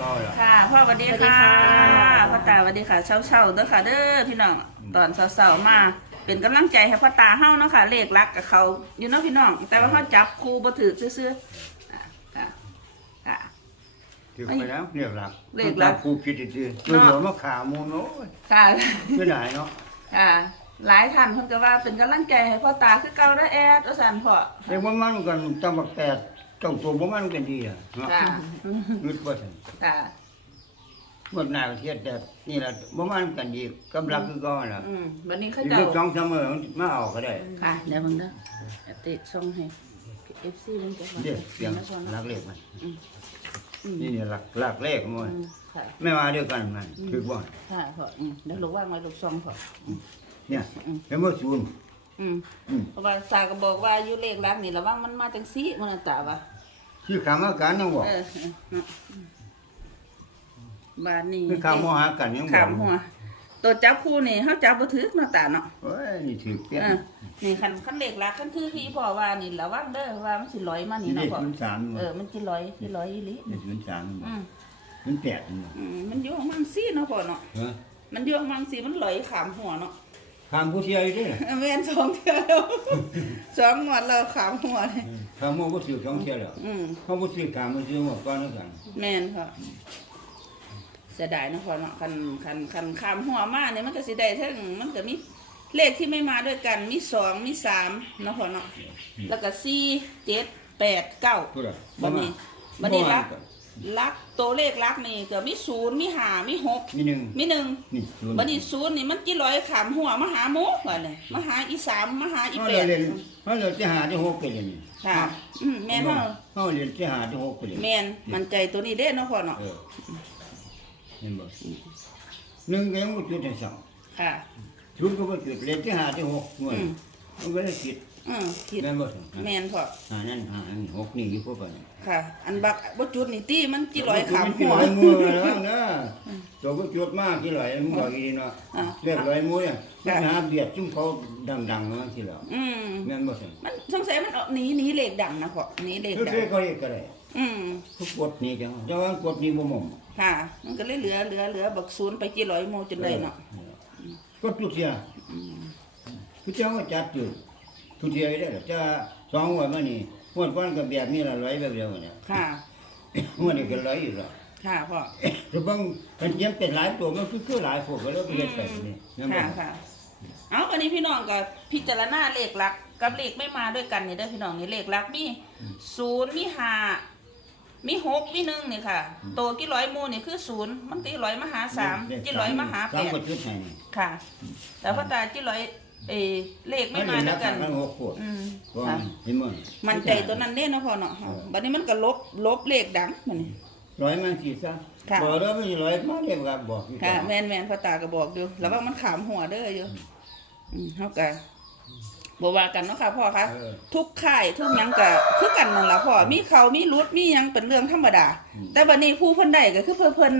ก็ละค่ะพ่อสวัสดีค่ะสวัสดีค่ะพ่อตาสวัสดีค่ะเช้าเช้าๆเด้อค่ะ เด้อพี่น้องตอนเช้าเช้าๆมา เป็นกำลังใจให้พ่อตาเฮาเนาะค่ะ เลขรักกับเขาอยู่เนาะพี่น้อง แต่ว่าเขาจับครูบ่ถือซื่อๆอะค่ะค่ะถือไปแล้วเรียกหลักเรียกหลักครูคิดดีๆเดี๋ยวมาขามูโน้ยค่ะไม่ได้เนาะค่ะหลายท่านเพิ่นก็ว่าเป็นกำลังใจให้พ่อตาคือเก่าได้อแอดว่าซั่นพ่อเรียกว่ามันกันจังบักแปด จังตัวบ่มันกันดีอะเนาะค่ะ นึกว่าซั่นค่ะเมื่อหน้าประเทศแต่นี่ล่ะบ่มันกันดีกำลังคือก่อนล่ะอืมบัดนี้เขาอีกเจ้าลูกสองเสมอมันมาเอาก็ได้ค่ะเดี๋ยวเพิ่นเด้อเดี๋ยวติดส่งให้ FC เพิ่นจะว่าเดี๋ยวเสียงนะพ่อหลัเนาะกเลขมันอืมอืมนี่เนี่ยหลักหลักเลขมันอืมค่ะ ไม่มาด้วยกันมันถือบ่ค่ะพ่ออืมเดี๋ยวลูกว่างไว้ลูกซองพ่อเนี่ยอืมเห็นบ่ศูนย์ อืมอืม เพราะว่าสาก็บอกว่าอยู่เลขรักนี่ระวังมันมาจังซี่มันนะตาว่าคือคำว่ากันยังบอกเออเออเนาะอืมบาดนี้คือคำว่าหากันยังบขาอกมหัวตัวจับคู่นี่เฮาจับบ่ถึกเนาะตาเนาะเฮ้ยนี่ถือเปลี่ยนเออนี่คันคันเลขรักคันคือที่พ่อว่านี่ระวังเด้อว่ามันสิลอยมานี่นี่เนาะพ่อมันสามเออมันสิลอยสิลอยอีหลีนี่มันสามอืมมันแปดนี่อืมมันอยู่ของมันซี่เนาะพ่อเนาะฮะมันอยู่ของมันซี่มันลอยขามหัวเนาะ คำผู้เชี่ยวอยู่เด้วยเออแม่นสองเทื่อแล้วสองงวดแล้วขามหัวเลยคำว่าผู้เชี่ยวสองเชี่ยวแล้วอืมเขาผู้เชี่ยวคำผู้เชี่ยวหมดก้อนแล้วกันแม่นค่ะเสียดายนะพ่อเนาะคันคันคันข้ามหัวมาเนี่ยมันก็สิได้เทั้งมันก็มีเลขที่ไม่มาด้วยกันมีสองมีสามเนาะพ่อเนาะแล้วก็สี่เจ็ดแปดเก้า พูดอะบัดนี้บัดนี้รัก รักตัวเลขรักนี่ก็มีศูนย์มีห้ามีหกมีหนึ่งมีหนึ่งนี่ศูนย์บัดนี้ศูนย์นี่มันจีร้อยขามหัวมาหาหมูก่อนเลยมาหาอีสามมาหาอีเขาแปเลยดเรียนเขาเลยที่หาที่หกไปเลยนี่ค่ะอืมแม่นเนาะเขาเรียนที่หาที่หกไปเลยแม่นมันใจตัวนี้เด้เนาะพ่อเนาะเออเห็นบ่หนึ่งก็ยังไม่จุดที่สองค่ะศูนย์ก็ไม่จุดเรียนที่หาที่หกงวดอืม มันก็เลยคิด อืมคิดแม่นบ่แม่นพ่อหานั่นหาอันหกนี่อยู่พวกกันค่ะ อันบักบ่จุดนี่ตี้มันจีร้อยขามกี่หัวร้อยมือแล้วนะตัวก็จุดมากกี่ร้อยมึงบอกอีเนาะอ่าเรียบร้อยมือเนี่ยค่ะหาเบียดจุ่มเขาดังๆมาทีแล้วอืมแม่นบ่ซั่นมันสงสัยมันเอาหนีหนีเลขดังนะพ่อหนีเลขคือดังคือเขาเรียกก็ได้อืมทุกกดนี่จังแต่ว่ากดนี่บ่หม่อมค่ะ มันก็เลยเหลือเหลือเหลือบักศูนย์ไปจีร้อยโมจนได้เนาะกดทุกเที่ยอืมผู้เจ้าก็จัดอยู่ ทุกเที่ยได้ล่ะจะสองวันมานี่งวดก่อนก็แบบนี้ละร้อยแบบเดียวเนี่ยค่ะงวดนี้ก็ร้อยอยู่ละค่ะพ่อแต่บางมันยังเป็นหลายตัวมันคือคือหลายพวกก็เลยไปเฮ็ดไปนี่นั่นบ่ค่ะค่ะเอาวันนี้พี่น้องก็พิจารณาเลขหลักกับเลขไม่มาด้วยกันนี่เด้อพี่น้องนี่เลขหลักมีศูนย์มีห้ามีหกมีหนึ่งนี่ค่ะ โตกี่ร้อยโมนี่คือศูนย์มันกี่ร้อยมาหาสามกี่ร้อยมาหาแปสามดก็จุดให้นี่ค่ะ แต่พ่อตากี่ร้อย เออเลขไม่มาด้วยกัน มันหกขวดอืมก็ค่ะเห็นบ่มันใจตัวนั้นเด้เนาะพ่อเนาะเออบัดนี้มันก็ลบลบเลขดังมันนี่ ร้อยมันสิซะค่ะบ่ได้ไม่ร้อยมาเรียกว่าบอกอยู่ค่ะก่อนแม่นแม่นพ่อตาก็บอกอยู่แล้วว่ามันขามหัวเด้ออยู่อืมเฮาก็บ่ว่ากันเนาะค่ะพ่อคะ เออ ทุกค่ายทุกหยังก็คือกันนั่นล่ะพ่อมีเขามีรุดมีหยังเป็นเรื่องธรรมดา อืม แต่บัดนี้ผู้เพิ่นได้ก็คือเพิ่นเพิ่น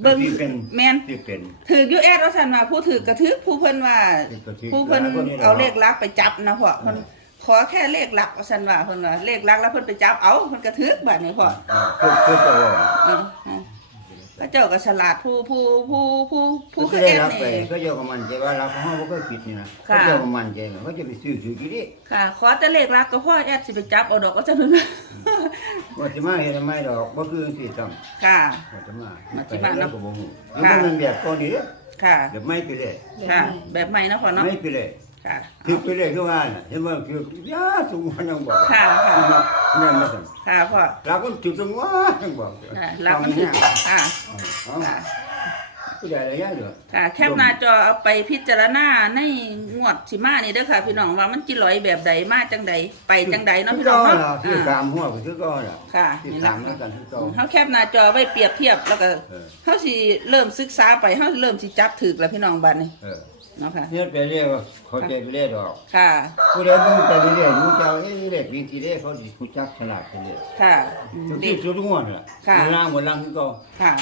เบิ่งที่เป็นแม่นที่เป็นถืออยู่แอดว่าซั่นว่าผู้ถือกระถือผู้เพิ่นว่า ที่กระถือผู้เพิ่นแล้วก็นี่เอาเลขลักไปจับนะพ่อเออเพิ่นขอแค่เลขหลักว่าซั่นว่าเพิ่นว่าเลขหลักแล้วเพิ่นไปจับเอาเพิ่นกระถือบัดนี้พ่ออ่าคือคือจะว่าอืมอืม ก็เจ้าก็ฉลาดผู้ผู้ผู้ผู้ผู้ก็คือได้แอดรับไปนี่ ก็เจ้าก็มั่นใจว่าเราของเฮาบ่เคยผิดนี่นะค่ะ ก็เจ้าก็มั่นใจว่าเขาจะไปซื้อซื้อกี่ดิค่ะ ขอแต่เลขหลักก็พ่อแอดสิไปจับเอาดอกก็จะนึงว่าสิมาเฮ็ดทำไมดอกบ่คือสิต้องค่ะ ว่าจะมามาสิมาแล้เนาะวก็บ่ฮู้แล้วค่ะมันแบบตัวนี้เด้อค่ะเดี๋ยวไม่ไปเลย ค่ะ แบบใหม่นะพ่อเนาะ ไม่ไปเลย ค่ะ คือไปเลยคือว่าน่ะเห็นว่าคือยาสูงมันยังบอกค่ะค่ะนั่นมาสั่นค่ะพ่อเราก็จุดตรงว่ายังบอกค่ะรับมันถึงค่ะอ๋อค่ะ ผู้ใหญ่อะไรยังเหรอ ค่ะแคปหน้าจอเอาไปพิจารณาในงวดสิมานี่เด้อค่ะ พี่น้องว่ามันกี่ร้อยแบบใดมาจังใดไปจังใดเนาะพี่น้องก็เนาะล่ะคืออ่า ตามหัวก็คือก็ล่ะค่ะ ที่นี่ตานะมแล้วกันคือก็ เฮาแคปหน้าจอไว้เปรียบเทียบแล้วก็เออ เฮาสิเริ่มศึกษาไปเฮาเริ่มสิจับถึกแล้วพี่น้องบัดนี้ เออ เนาะค่ะเนี่ยไปเรียกว่าเขาใจไปเรียกดอกค่ะ ผู้ใดเบิ่งไปเรื่อยๆมูเจ้าเอ้ยนี่แหละปีที่เด้เขาสิรู้จักฉลาดไปเรื่อยค่ะอืมทุกเด็ที่ก ทุกงวดล่ะค่ะ มันล่างหมดล่างคือก็ค่ะ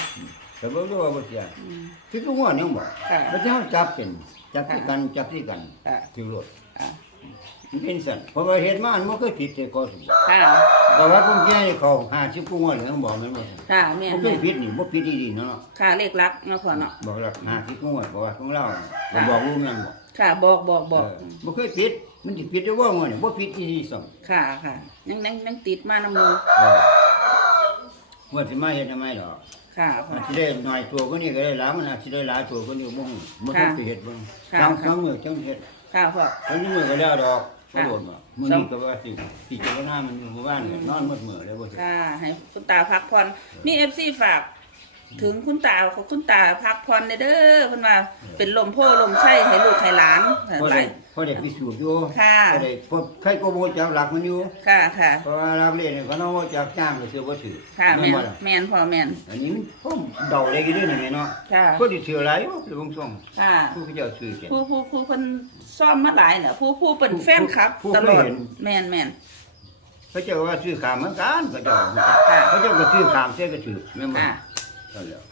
แต่บ่รู้ว่าบ่เสียอืม ทุกงวดยังบ่ค่ะบ่เจ้าจับเป็นจับที่กันจับที่กันค่ะ ถือรถค่ะ มันเป็นสัตว์เพราะว่าเฮ็ดมามันบ่เคยผิดแต่ก็สิค่ะ แต่ว่าผมแก่นี่เขา50กูงวดแล้วบอกมันบ่ค่ะแม่นบ่เคแม่ยนผิดนี่บ่ผิดดีๆเนาะค่ะเลขลักเนาะพ่อเนาะบอกว่า50กูงวดบอกว่าของเราบ่บอกรู้นั่นบ่ค่ะบอกบอกบอกเบ่เคยผิดมันสิผิดได้ว่างวดนี่บ่ผิดอีหลีซ้ํค่ะค่ะยังยังยังติดมานำมือเออว่าสิมาเฮ็ดทำไมดอกค่ะพ่อ อาจสิได้หน่อยตัวก็นี่ก็ได้หลายมันอาจสิได้หลายตัวก็นี่บ่ฮู้บ่เคยไปเฮ็ดเบิ่งค่ะตามคำมือจังเฮ็ด ค่ะพ่อตอนนี้มือก็แล้วดอกค่ะบ่โดนบ่มื้อนี้ก็ว่าสิสิเจารณามันอยู่หมู่บ้านเนี่ยนอนหมดมื้อเลยบ่สิ ค่ะ ให้คุณตาพักผ่อนมีเอฟซีฝาก ถึงคุณตาขอคุณตาพักผ่อนเด้อเด้อเพิ่นว่าเป็นลมโพลมไส้ให้ลูกให้หลานพอหลาได้ยพอได้พิสูจน์อยู่ค่ะพอได้พอใครก็บ่จักหลักมันอยู่ค่ะค่ะ เพราะว่ารับเล่นเขาเนาะว่าจักจ้างก็ซื้อบ่ถือค่ะแม่แม่นนบ่ล่ะแม่นพ่อแม่นอันนี้มันผมเดาได้กี่เดือนนี่เนาะค่ะก็สิถือหลายอยู่หรือบางช่วงค่ะผู้เขาเจ้าซื้อแก่ผู้ผู้ผู้เพิ่นซ่อมมาหลายเนี่ยผู้ผู้เป็นแฟนคลับผู้ตผู้ลอดเห็นแม่นแม่น เขาเจ้าว่าซื้อขามเหมือนกันเขาเจ้าค่ะ เขาเจ้าก็ซื้อขามเสียก็ถือแม่นบ่ค่ะ นั่นแหละ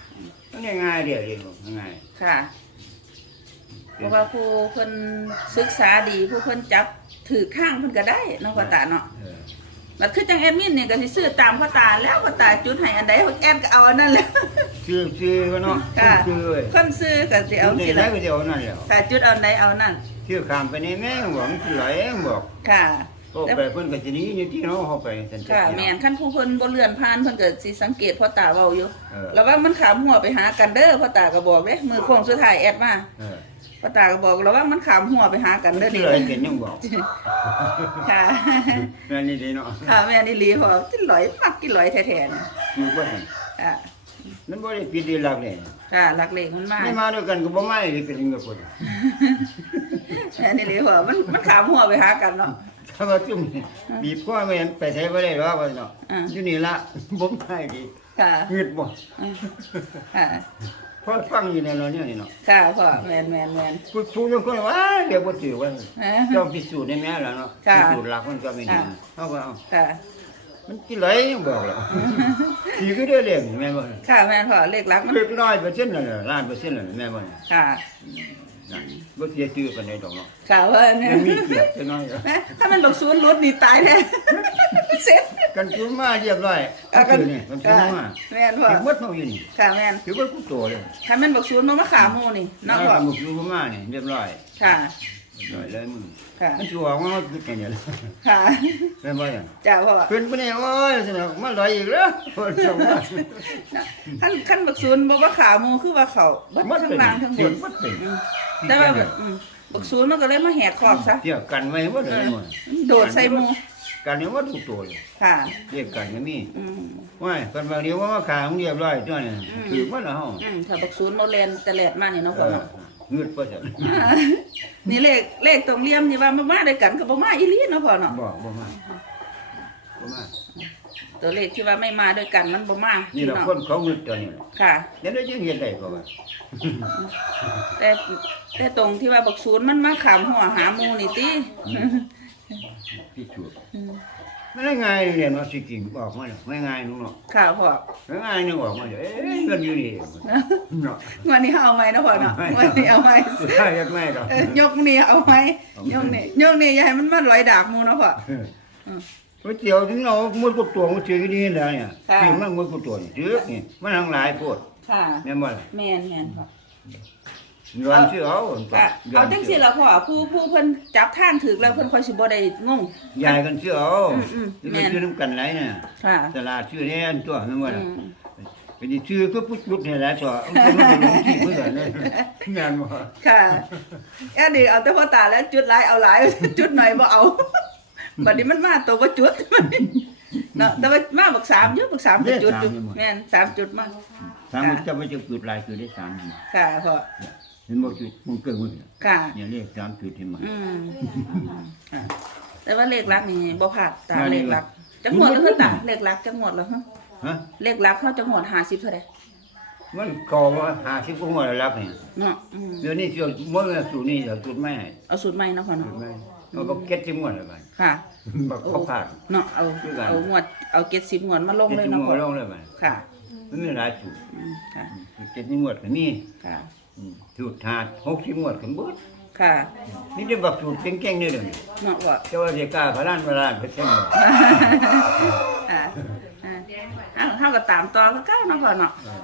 มันง่ายๆเดียวเองง่ายค่ะเพราะว่าผู้เพิ่นศึกษาดีผู้เพิ่นจับถือข้างเพิ่นก็ได้เนาะพ่อตาเนาะเออมันคือจังแอดมินเนี่ยก็สิซื้อตามพ่อตาแล้วพ่อตาจุดให้อันใดพ่อแอดก็เอาอันนั้นแหละ ซื้อซื้อก็เนาะค่ะ ซื้อเลยคนซื้อก็สิเอาเอาสิสิได้ละก็จะเอานั่นแหละถ้าจุดเอาอันใดเอานั่น ซื้อขามไปนี่แม่งบอกมันสิไหลบอกค่ะ ก็ไปเพิ่นก็สิหนี้อยู่ที่เนาะเฮาไปซั่นค่ะแม่นคันผู้เพิ่นบ่เลื่อนผ่านเพิ่นก็สิสังเกตพ่อตาเว้าอยู่เออแล้วว่ามันขามหัวไปหากันเด้อพ่อตาก็บอกเด้มือโค้งสุดท้ายแอดมาเออพ่อตาก็บอกแล้วว่ามันขามหัวไปหากันเด้อที่นี่ไหลเป็นยังบอกค่ะ แม่นี่ดีเนาะค่ะแม่นี่หลีพอกินหลอยมักกินหลอยแท้ๆนะอยู่บ่ทันค่ะมันบ่ได้ผิดดีหลักเลยค่ะรักเลขมันมากไม่มาด้วยกันก็บ่มาอีกเป็นจังได๋แม่นี่หลีพอมันมันขามหัวไปหากันเนาะ ถ้าว่าจุ่มบีบคอแม่นไปไสบ่ได้หรอกว่าเนาะอ่า อยู่นี่ละบ่ได้ดีค่ะเฮ็ดบ่อืมค่ะพอฟังอยู่ในเนาะเนี่ยนี่เนาะค่ะพ่อแม่นแม่นแม่นผู้ผู้ยังคนว่าเดี๋ยวบ่ถือว่าเอ้อต้องพิสูจน์ได้แม่ล่ะเนาะค่ะพิสูจน์หลักมันก็ไม่นี่ค่ะ เฮาก็เอาค่ะ มันสิไหลยังบอกแล้วสิก็ได้เรื่องแม่นบ่ ค่ะแม่นพ่อเลขรักมันเล็กน้อยเปอร์เซ็นต์นั่นแหละล้านเปอร์เซ็นต์นั่นแหละแม่นบ่เนี่ยค่ะนั่น บ่เสียชื่อปานใดดอกเนาะค่ะว่าเนี่ยมันมีเกียรติจักหน่อยถ้ามันบอกศูนย์รุดนี่ตายแน่เสร็จกันทุนมาเรียบร้อยอะก็คือนี่กันทุนค่ะมาแม่นพ่อถือหมดเฮาอยู่นี่ค่ะแม่นถือว่ากูโตเลยถ้ามันบอกศูนย์มันมาขาหมูนี่เนาะพ่อหมุกรู้มานี่เรียบร้อยค่ะเรียบร้อยเลยมึงค่ะมันสิว่าว่ามันคือจังได๋ล่ะค่ะแม่นบ่เนี่ยจ้าพ่อเพิ่นบ่ได้โอ้ยสนอกมาลอยอีกแล้วเพิ่นส่งมาขั้นขั้นบักศูนย์บอกว่าขาหมูคือว่าเขาบัดหมดทั้งเป็นล่างทั้งบเสียนหมดเป็นอืม แต่ว่าแบบอืมบักศูนย์มันก็เลยมาแหกคอกซะ เที่ยวกันไว้หมดเลยหมดโดดใส่หมูกันนี่ว่าทุกตัวเลยค่ะ เรียกกันก็มีอืม ว่ากันบางเดียวว่ามาขาของเรียบร้อยตัวนี่อืม ถือว่าแล้วเฮาอืมถ้าบักศูนย์โมเลนจะแลดมานี่เนาะเอพ่ออเนาะ เงืดบ่ซั่นนี่เลขเลขตรงเหลี่ยมนี่ว่ามามาด้วยกันก็บ่มาอีหลีเนาะพ่อเนาะบ่บ่มาบ่มา ตัวเลขที่ว่าไม่มาด้วยกันมันบ่มานี่พี่ล่ะน้องคนเขาเงืดตัวนี้ค่ะ เดี๋ยวได้ยังเฮ็ดได้ก็ว่าแต่แต่ตรงที่ว่าบักศูนย์มันมาขามหัวหาหมูนี่ติพิสูจน์อืมไม่ได้ง่ายเรียนว่าสิจริงออกมาแล้วไม่ง่ายนู่นเนาะค่ะพ่อไม่ง่ายนึงออกมาเดี๋ยวเอ๊ะเงินอยู่นี่เนาะวันนี้เอาไหมเนาะพ่อเนาะวันนี้เอาไหมใช่ยังไม่ดอก เออยกนี่เอาไหมยกนี่ยกนี่อย่าให้มันมาลอยดากหมูเนาะพ่ออืม ก๋วยเตี๋ยวถึงเราหมดกบตัวมันถือดีแล้วเนี่ยค่ะ กินมันหมดกบตัวนี่ถือนี่มันทั้งหลายโพดค่ะ แม่นบ่ล่ะแม่นแม่นพ่อย้อนชื่อเอาก็เอาจังซี่ล่ะพ่อผู้ผู้เพิ่นจับทางถึกแล้วเพิ่นค่อยสิบ่ได้งง ยายกันชื่อเอาอืมอืมที่แม่มันนชื่อนํกันหลายเนี่ยค่ะ ตลาดชื่อแน่นตัวแม่นบ่อืล่ะมก็สิชื่อคือพุทธยุทธนี่แหละตัวมันก็มันลงที่เพิ่นน่ะแม่นบ่ค่ะแอันนี้เอาแต่พ่อตาแล้วจุดหลายเอาหลาย จุดหน่อยบ่เอา บัดนี้มันมาตัวบ่จุด เนาะแต่ว่ามาบักสามเยอะบักสามก็จุดอยู่แม่นสามจุดมาสามมันจะไปจะจุดหลายคือได้สามนี่ค่ะพ่อเห็นบ่จุดมันเกินหมดเนี่ยค่ะ เนี่ยเลขสามจุดเห็นบ่อืมค่ะแต่ว่าเลขลักนี่บ่พลาดตามเลขลักจังหวดแล้วเพิ่นตาเลขลักจังหวดแล้วฮะฮะเลขลักเขาจังหวด50เท่าใดมันก่อว่า50กว่าหมดแล้วรับนี่เนาะอืมเดี๋ยวนี้เสียวมื้อสูตรนี้จะสูตรไม่ให้เอาสูตรใหม่เนาะพ่อสูเนาะตรไม่ เขาก็เก็ตสิหมดแล้วบัดค่ะ บักเขาผ่านเนาะเอาคือกัน เอางวดเอา70งวดมาลงเก็ตเลยสิเนาะหมพ่อดลงเลยบัดค่ะมันมีหลายสูตรอืมค่ะเก็ตสิหมดก็มีค่ะ อืมสูตรถาด60หมดก็เบิดค่ะนี่จะบักสูตรเก่งๆนี่เด้อเนาะว่า เจ้าว่าสิกล้าพลานพลานไปเท่งบ่อ่าอ่าอ่าเฮาก็ตามต่อคือเก่าเนาะพ่อเนาะเออ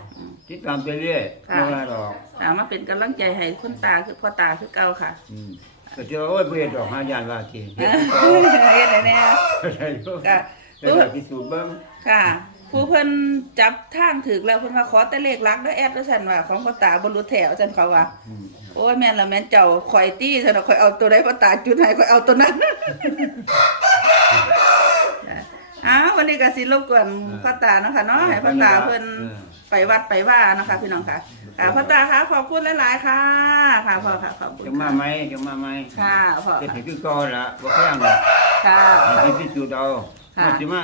ติดตามไปเรื่อยค่ะบ่ว่าดอกตามมาเป็นกำลังใจให้คุณตาคือพ่อตาคือเก่าค่ะ อืม ก็เจ้าโอ้ยบ่เฮ็ดดอกหายานว่าทีเอเฮ็ดอเฮ็ดได้แน่ใช่อยู่ค่ะแต่ว่าพิสูจน์เบิ่งค่ะ ผู้เพิ่นจับทางถึกแล้วเพิ่นว่าขอแต่เลขหลักเด้อแอดว่าซั่นว่าของพ่อตาบ่รู้แถวซั่นเขาว่า อืมโอ้ยแม่นละแม่นเจ้าข่อยตี้ซั่นน่ะข่อยเอาตัวใดพ่อตาจุดให้ข่อยเอาตัวนั้นอ้าววันนี้ก็สิรบกวนพ่อตาเนาะค่ะเนาะให้พ่อตาเพิ่น เออ ไปวัดไปว่าเนาะคะพี่น้องค่ะ ค่ะพ่อตาคะขอบคุณหลายๆค่ะ ค่ะพ่อค่ะขอบคุณจะมาไหมจะมาไหมค่ะพ่อเฮ็ดค่ะให้คือเก่าละบ่แพงดอกค่ะ ให้พิสูจน์เอาค่ะว่าสิมา